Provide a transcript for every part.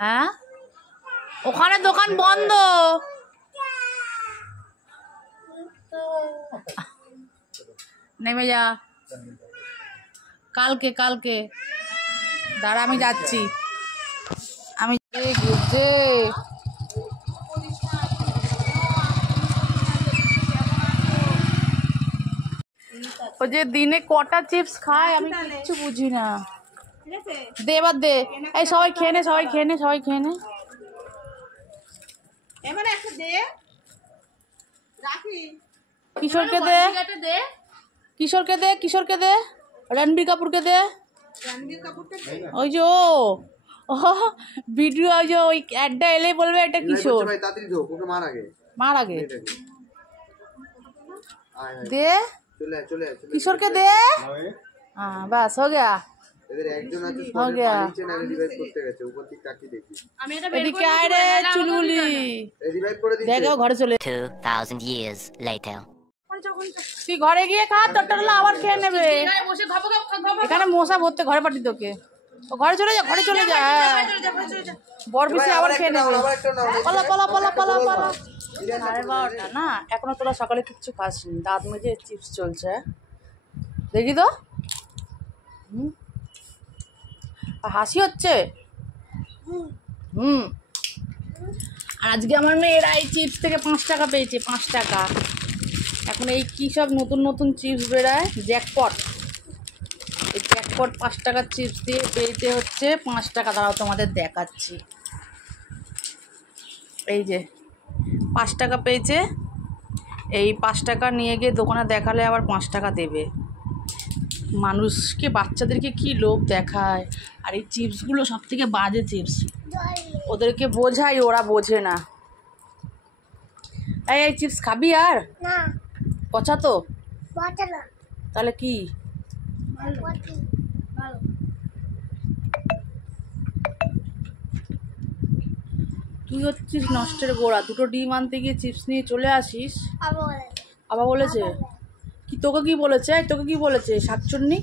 হ্যাঁ, ওখানে দোকান বন্ধ। নেমে যা, কালকে কালকে দাঁড়া, আমি যাচ্ছি। আমি ঘুরতে ও যে দিনে কটা চিপস খায় আমি কিচ্ছু বুঝি না। দে এবার দে, এই সবাই খেয়ে নে, সবাই খেয়ে নে, সবাই খেয়ে নে। কিশোরকে দে, কিশোরকে দে, কিশোরকে দে, রণবীর কাপুরকে দে। ওই যে ও ভিডিও, ওই যে ওই অ্যাডটা এলে বলবে এটা কিশোর। মার আগে দে, किशोर के दे। हाँ बस हो गया, हो गया। এদিকে আয় রে চুলবুলি, দেখো ঘরে চলে। 2000 years later তুই ঘরে গিয়ে খা, তোরটা আবার খেয়ে নেবে। এখানে মশা ভর্তি, ঘরে পাঠি তোকে। ঘরে চলে যা, ঘরে চলে যা, বর পিসে আবার খেয়ে নেবে। পালা পালা পালা পালা পালা। 12:30 না, এখনো তোরা সকালে কিচ্ছু খাসনি, দাঁত মেজে চিপস চলছে। দেখি তো, হাসি হচ্ছে। আর আজকে আমার মেয়েরা এই চিপস থেকে 5 টাকা পেয়েছে, 5 টাকা। এখন এই কী সব নতুন নতুন চিপস বেরায়, জ্যাকপট। এই জ্যাকপট 5 টাকার চিপস দিয়ে পেয়েছে হচ্ছে 5 টাকা। দাঁড়াও তোমাদের দেখাচ্ছি। এই যে 5 টাকা পেয়েছে, এই 5 টাকা নিয়ে গিয়ে দোকানে দেখালে আবার 5 টাকা দেবে। মানুষকে, বাচ্চাদেরকে কি লোভ দেখায়। আর এই চিপসগুলো সব থেকে বাজে চিপস, ওদেরকে বোঝাই ওরা বোঝে না। এই চিপস খাবি আর না? পচা তো, তাহলে কি? তুই হচ্ছিস নষ্টের গোড়া, দুটো ডিম আনতে গিয়ে চিপস নিয়ে চলে আসিস। আবার বলেছে কি? তোকে কি বলেছে? তোকে কি বলেছে? শাকচুন্নি?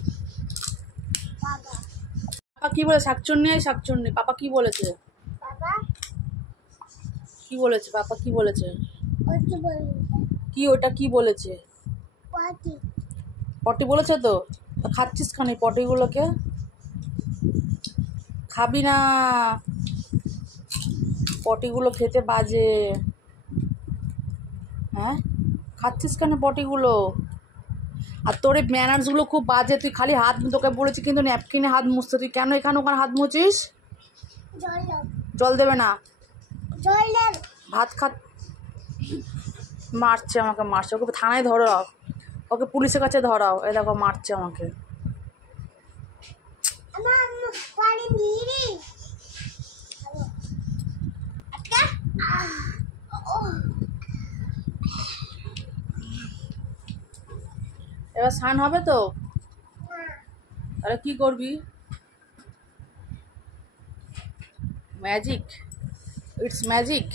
পাপা কি বলে? শাকচুন্নি, শাকচুন্নি। পাপা কি বলেছে? কি বলেছে পাপা? কি বলেছে? কি ওটা কি বলেছে? পটি বলেছে তো? খাচ্ছিস খানি পটিগুলোকে? খাবি না, পটিগুলো খেতে বাজে। হ্যাঁ, খাচ্ছিস কেন পটিগুলো? আর তোর এই ম্যানার্সগুলো খুব বাজে। তুই খালি হাত, তোকে বলেছি কিন্তু ন্যাপকিনে হাত মুছতে, তুই কেন এখানে ওখানে হাত মুছিস? জল দেবে না, ভাত খা। মারছে আমাকে, মারছে। ওকে থানায় ধরাও, ওকে পুলিশের কাছে ধরাও। এই দেখো মারছে আমাকে। এবার স্নান হবে তো? তাহলে কি করবি? Magic, it's magic.